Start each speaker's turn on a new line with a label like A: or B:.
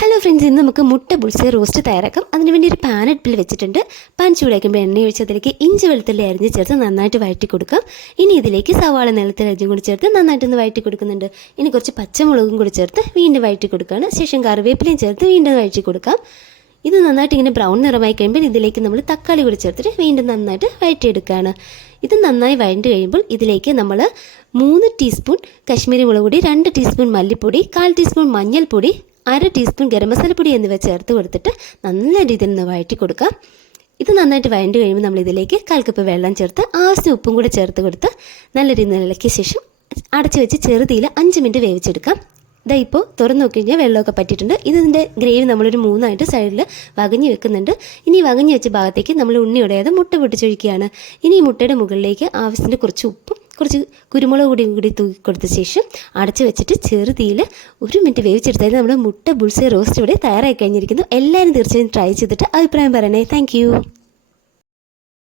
A: Hello friends ഇന്ന് നമുക്ക് മുട്ട പൊളിച്ച് റോസ്റ്റ് തയ്യാറാക്കാം. അതിനുവേണ്ടി ഒരു പാൻ അടുപ്പിൽ വെച്ചിട്ടുണ്ട്. പാൻ ചൂടാക്കുമ്പോൾ എണ്ണ ഒഴിച്ചതിലേക്ക് ഇഞ്ചി വെളുത്തുള്ളി അരിഞ്ഞ് ചേർത്ത് നന്നായിട്ട് വഴറ്റി കൊടുക്കാം. ഇനി ഇതിലേക്ക് സവാള നിലത്തിൽ അരിഞ്ഞും കൂടി ചേർത്ത് നന്നായിട്ടൊന്ന് വഴറ്റി കൊടുക്കുന്നുണ്ട്. ഇനി കുറച്ച് പച്ചമുളകും കൂടി ചേർത്ത് വീണ്ടും വഴറ്റി കൊടുക്കുകയാണ്. ശേഷം കറിവേപ്പിലയും ചേർത്ത് വീണ്ടും വഴറ്റി കൊടുക്കാം. ഇത് നന്നായിട്ട് ഇങ്ങനെ ബ്രൗൺ നിറമായി കഴിയുമ്പോൾ ഇതിലേക്ക് നമ്മൾ തക്കാളി കൂടി ചേർത്തിട്ട് വീണ്ടും നന്നായിട്ട് വഴറ്റിയെടുക്കുകയാണ്. ഇത് നന്നായി വഴണ്ട് കഴിയുമ്പോൾ ഇതിലേക്ക് നമ്മൾ മൂന്ന് ടീസ്പൂൺ കശ്മീരി മുളക് പൊടി രണ്ട് ടീസ്പൂൺ മല്ലിപ്പൊടി കാൽ ടീസ്പൂൺ മഞ്ഞൾപ്പൊടി അര ടീസ്പൂൺ ഗരം മസാലപ്പൊടി എന്നിവ ചേർത്ത് കൊടുത്തിട്ട് നല്ല രീതിയിൽ ഒന്ന് വഴറ്റി കൊടുക്കാം ഇത് നന്നായിട്ട് വഴണ്ട് കഴിയുമ്പോൾ നമ്മൾ ഇതിലേക്ക് കാൽക്കപ്പ് കപ്പ് വെള്ളം ചേർത്ത് ആവശ്യത്തിന് ഉപ്പും കൂടെ ചേർത്ത് കൊടുത്ത് നല്ല രീതിയിൽ ഇളക്കിയ ശേഷം അടച്ചു വെച്ച് ചെറുതീയിൽ അഞ്ച് മിനിറ്റ് വേവിച്ചെടുക്കാം. ഇതാ ഇപ്പോൾ തുറന്നു നോക്കി കഴിഞ്ഞാൽ വെള്ളമൊക്കെ പറ്റിയിട്ടുണ്ട്. ഇതിന്റെ ഗ്രേവി നമ്മളൊരു മൂന്നായിട്ട് സൈഡിൽ വകഞ്ഞ് വെക്കുന്നുണ്ട്. ഇനി വകഞ്ഞു വെച്ച ഭാഗത്തേക്ക് നമ്മൾ ഉണ്ണി ഉടയാതെ മുട്ട പൊട്ടിച്ചൊഴിക്കുകയാണ്. ഇനി മുട്ടയുടെ മുകളിലേക്ക് ആവശ്യത്തിന് കുറച്ച് ഉപ്പും കുറച്ച് കുരുമുളക് കൂടി കൂടി തൂക്കി കൊടുത്ത ശേഷം അടച്ചു വെച്ചിട്ട് ചെറുതീയിൽ ഒരു മിനിറ്റ് വേവിച്ചെടുത്താൽ നമ്മുടെ മുട്ട ബുൾസെ റോസ്റ്റ് ഇവിടെ തയ്യാറായി കഴിഞ്ഞിരിക്കുന്നു. എല്ലാവരും തീർച്ചയായും ട്രൈ ചെയ്തിട്ട് അഭിപ്രായം പറയണേ. താങ്ക്